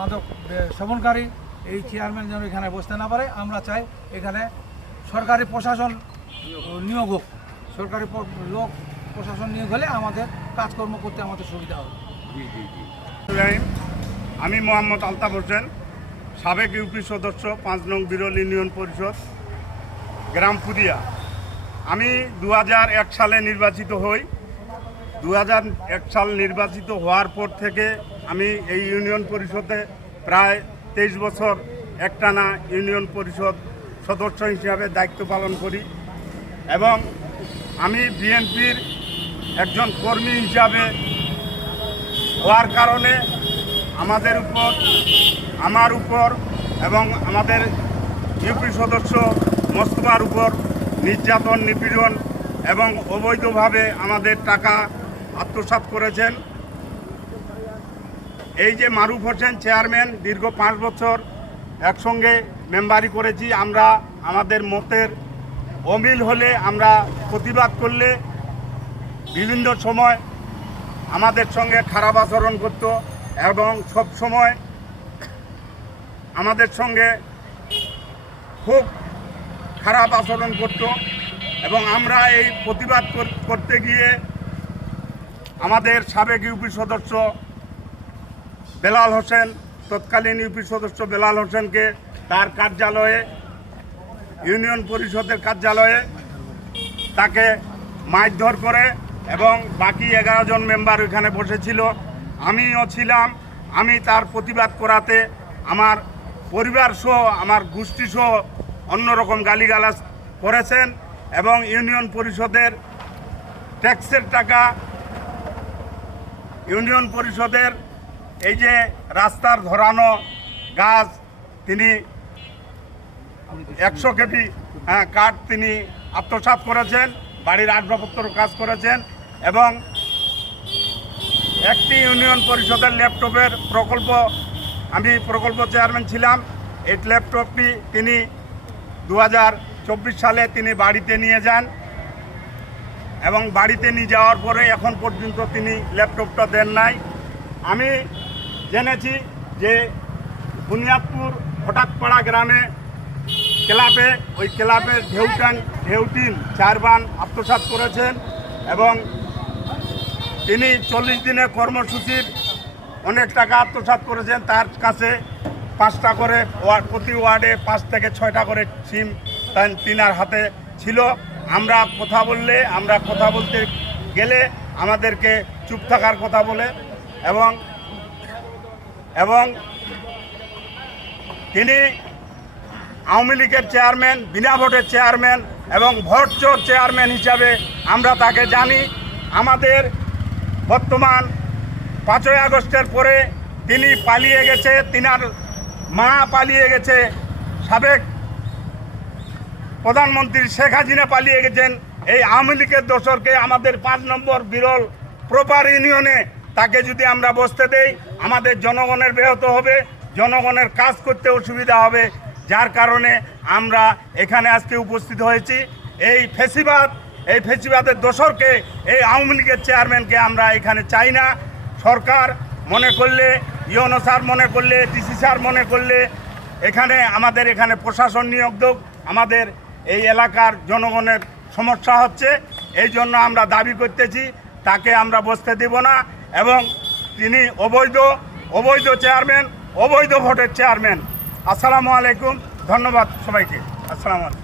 মাদক সেবনকারী এই চেয়ারম্যান যেন এখানে বসতে না পারে। আমরা চাই এখানে সরকারি প্রশাসন নিয়োগ হোক, সরকারি লোক প্রশাসন নিয়োগ হলে আমাদের কাজকর্ম করতে আমাদের সুবিধা হবে। জি জি জি। আমি মোহাম্মদ আলতাফ হোসেন, সাবেক ইউপি সদস্য, 5 নং বিরল ইউনিয়ন পরিষদ, গ্রাম পুদিয়া। আমি 2001 সালে নির্বাচিত হই। 2001 সাল নির্বাচিত হওয়ার পর থেকে আমি এই ইউনিয়ন পরিষদে প্রায় 23 বছর একটানা ইউনিয়ন পরিষদ সদস্য হিসাবে দায়িত্ব পালন করি এবং আমি বিএনপির একজন কর্মী হিসাবে হওয়ার কারণে আমার উপর এবং আমাদের ইউপি সদস্য মোস্তফার উপর নির্যাতন, নিপীড়ন এবং অবৈধভাবে আমাদের টাকা আত্মসাৎ করেছেন। এই যে মারুফ হোসেন চেয়ারম্যান, দীর্ঘ 5 বছর একসঙ্গে মেম্বারি করেছি। আমরা আমাদের মতের অমিল হলে, আমরা প্রতিবাদ করলে বিভিন্ন সময় আমাদের সঙ্গে খারাপ আচরণ করত এবং সব সময় আমাদের সঙ্গে খুব খারাপ আচরণ করত এবং আমরা এই প্রতিবাদ করতে গিয়ে আমাদের সাবেক ইউপি সদস্য বেলাল হোসেন, তৎকালীন ইউপি সদস্য বেলাল হোসেনকে তার কার্যালয়ে, ইউনিয়ন পরিষদের কার্যালয়ে তাকে মারধর করে এবং বাকি 11 জন মেম্বার ওইখানে বসেছিল, আমিও ছিলাম। আমি তার প্রতিবাদ করাতে আমার পরিবার সহ, আমার গোষ্ঠী সহ অন্যরকম গালিগালাজ করেছেন এবং ইউনিয়ন পরিষদের ট্যাক্সের টাকা, ইউনিয়ন পরিষদের এই যে রাস্তার ধরানো গাছ, তিনি 100 কেজি কাঠ তিনি আত্মসাৎ করেছেন, বাড়ির আসবাবপত্র কাজ করেছেন এবং একটি ইউনিয়ন পরিষদের ল্যাপটপের আমি প্রকল্প চেয়ারম্যান ছিলাম। এই ল্যাপটপটি তিনি 2024 সালে তিনি বাড়িতে নিয়ে যান এবং বাড়িতে নিয়ে যাওয়ার পরে এখন পর্যন্ত তিনি ল্যাপটপটা দেন নাই। আমি জেনেছি যে বুনিয়াদপুর হঠাৎপাড়া গ্রামে ওই ক্লাবের ঢেউটিন 4 বান আত্মসাৎ করেছেন এবং তিনি 40 দিনের কর্মসূচির অনেক টাকা আত্মসাৎ করেছেন। তার কাছে 5টা করে প্রতি ওয়ার্ডে 5 থেকে 6টা করে সিম তিনার হাতে ছিল। আমরা কথা বলতে গেলে আমাদেরকে চুপ থাকার কথা বলে এবং তিনি আওয়ামী লীগের চেয়ারম্যান, বিনা ভোটের চেয়ারম্যান এবং ভোটচোর চেয়ারম্যান হিসাবে আমরা তাকে জানি। আমাদের বর্তমান 5ই আগস্টের পরে তিনি পালিয়ে গেছে, তিনার মা পালিয়ে গেছে, সাবেক প্রধানমন্ত্রী শেখ হাসিনা পালিয়ে গেছেন। এই আওয়ামী লীগের দোসরকে আমাদের 5 নম্বর বিরল প্রপার ইউনিয়নে তাকে যদি আমরা বসতে দেই, আমাদের জনগণের ব্যাহত হবে, জনগণের কাজ করতে অসুবিধা হবে। যার কারণে আমরা এখানে আজকে উপস্থিত হয়েছি। এই ফেসিবাদের দোসরকে, এই আওয়ামী লীগের চেয়ারম্যানকে আমরা এখানে চাই না। সরকার মনে করলে, ইউনো স্যার মনে করলে, ডিসি স্যার মনে করলে আমাদের এখানে প্রশাসন নিয়োগ হোক। আমাদের এই এলাকার জনগণের সমস্যা হচ্ছে, এই জন্য আমরা দাবি করতেছি তাকে আমরা বসতে দেব না এবং তিনি অবৈধ চেয়ারম্যান, অবৈধ ভোটের চেয়ারম্যান। আসসালামু আলাইকুম, ধন্যবাদ সবাইকে। আসসালামু আলাইকুম।